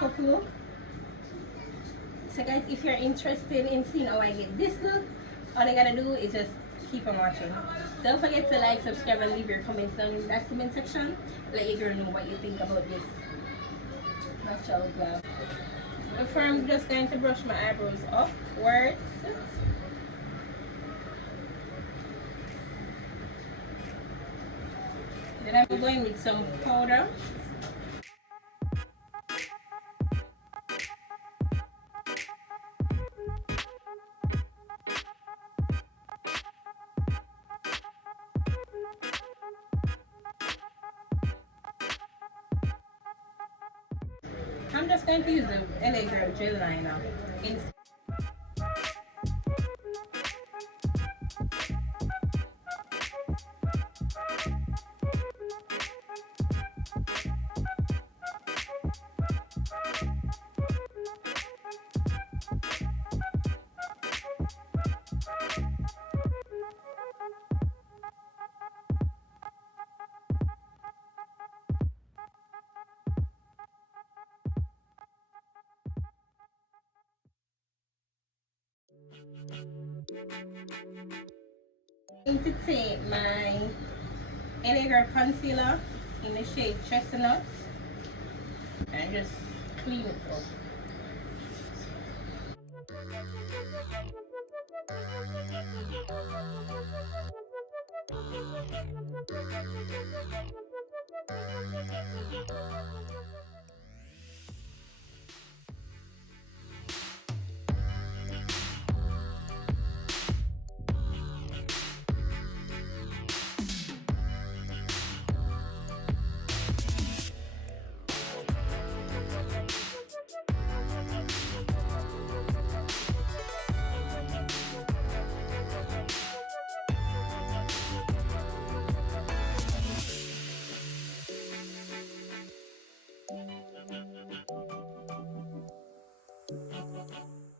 makeup look. So guys, if you're interested in seeing how I get this look, all you gotta do is just keep on watching. Don't forget to like, subscribe, and leave your comments down in that comment section. Let your girl know what you think about this natural glow. Before, I'm just going to brush my eyebrows upwards. Then I'm going with some powder. I'm just going to use the LA Girl gel liner. I'm going to take my LA Girl concealer in the shade Chestnut and just clean it up.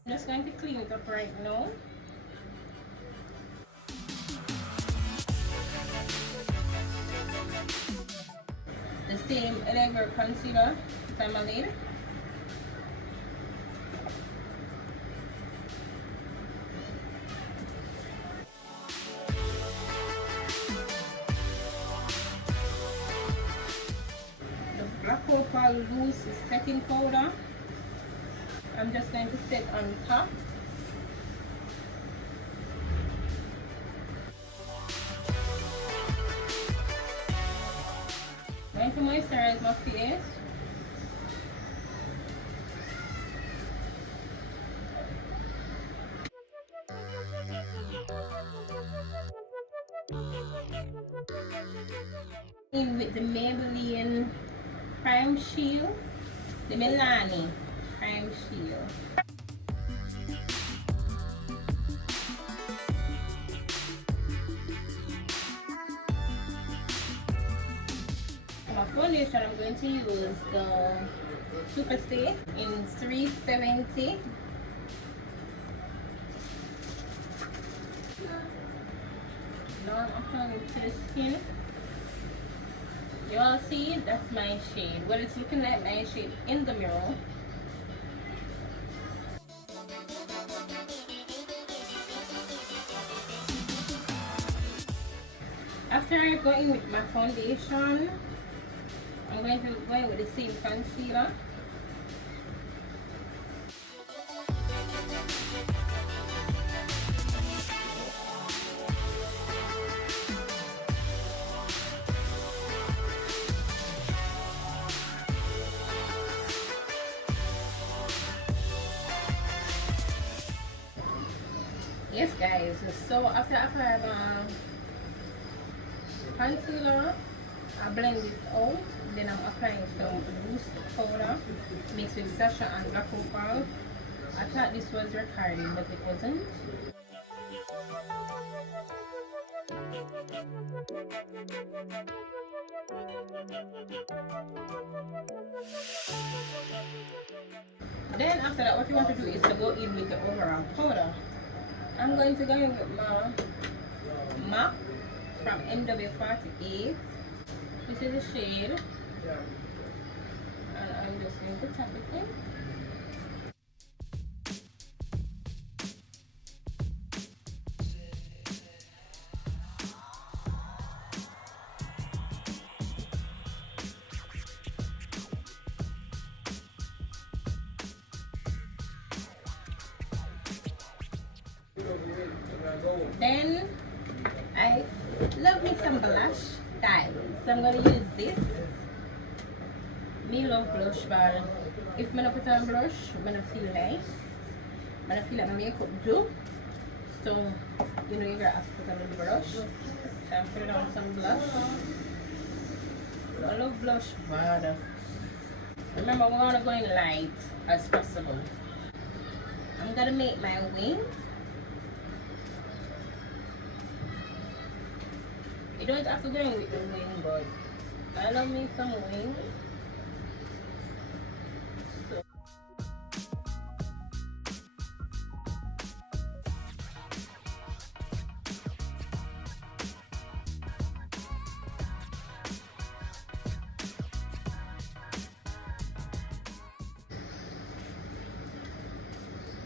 I'm just going to clean it up right now. The same LA Girl concealer family. The Black Opal loose setting powder. I'm just going to set on top. I'm going to moisturize my face. In with the Maybelline Prime Shield, the Milani Prime Shield. For my foundation, I'm going to use the Super Stay in 370. Now I'm applying it to the skin. You all see, that's my shade. Well, it's looking like my shade in the mirror. After I go in with my foundation, I'm going to go in with the same concealer. Yes guys, so after I apply my concealer, I blend it out, then I'm applying some loose powder mixed with Sasha and Black Opal. I thought this was recording, but it wasn't. Then after that, what you want to do is to go in with the overall powder. I'm going to go in with my MAC from NW48. This is the shade. And I'm just going to tap it in. Then I love me some blush, guys. So I'm gonna use this. Me love blush, but if I don't put on blush, I'm gonna feel nice. I'm gonna feel like my makeup do. So you know you're gonna have to put on the blush. So I'm putting on some blush. I love blush, but remember we wanna go in light as possible. I'm gonna make my wing. You don't have to go in with the wing, but I love me some wing. So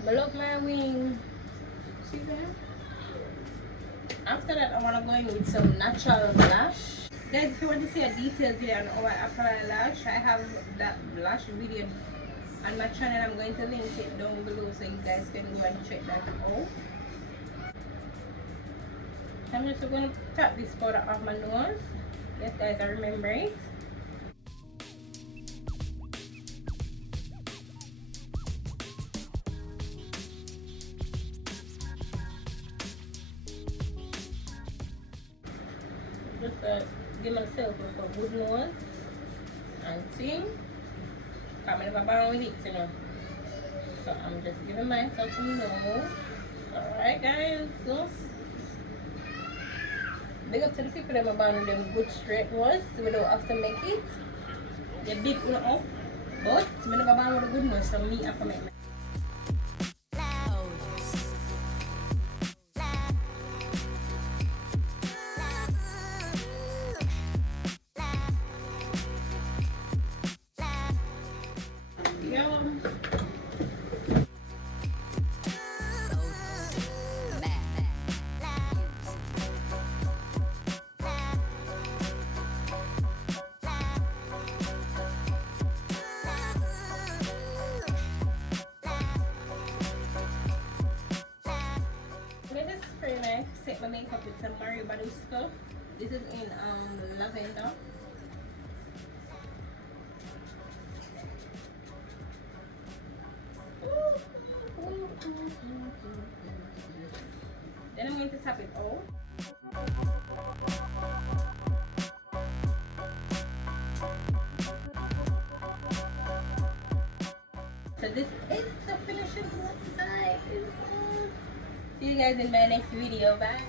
I love my wing. See that? After that, I want to go in with some natural blush. Guys, if you want to see a detailed video on how I apply lash, I have that blush video on my channel. I'm going to link it down below so you guys can go and check that out. I'm just going to tap this powder off my nose. Yes guys, I remember it. Just give myself a good nose and see. I'm never born with it, you know. So I'm just giving myself some nose. Alright guys, so big up to the people that are born with them good straight nose. We don't have to make it. They're big enough. But I'm never born with a good nose, so me have to make my set my makeup with some Mario Badu stuff. This is in lavender. Then I'm going to tap it all. So this is the finishing look. See you guys in my next video. Bye.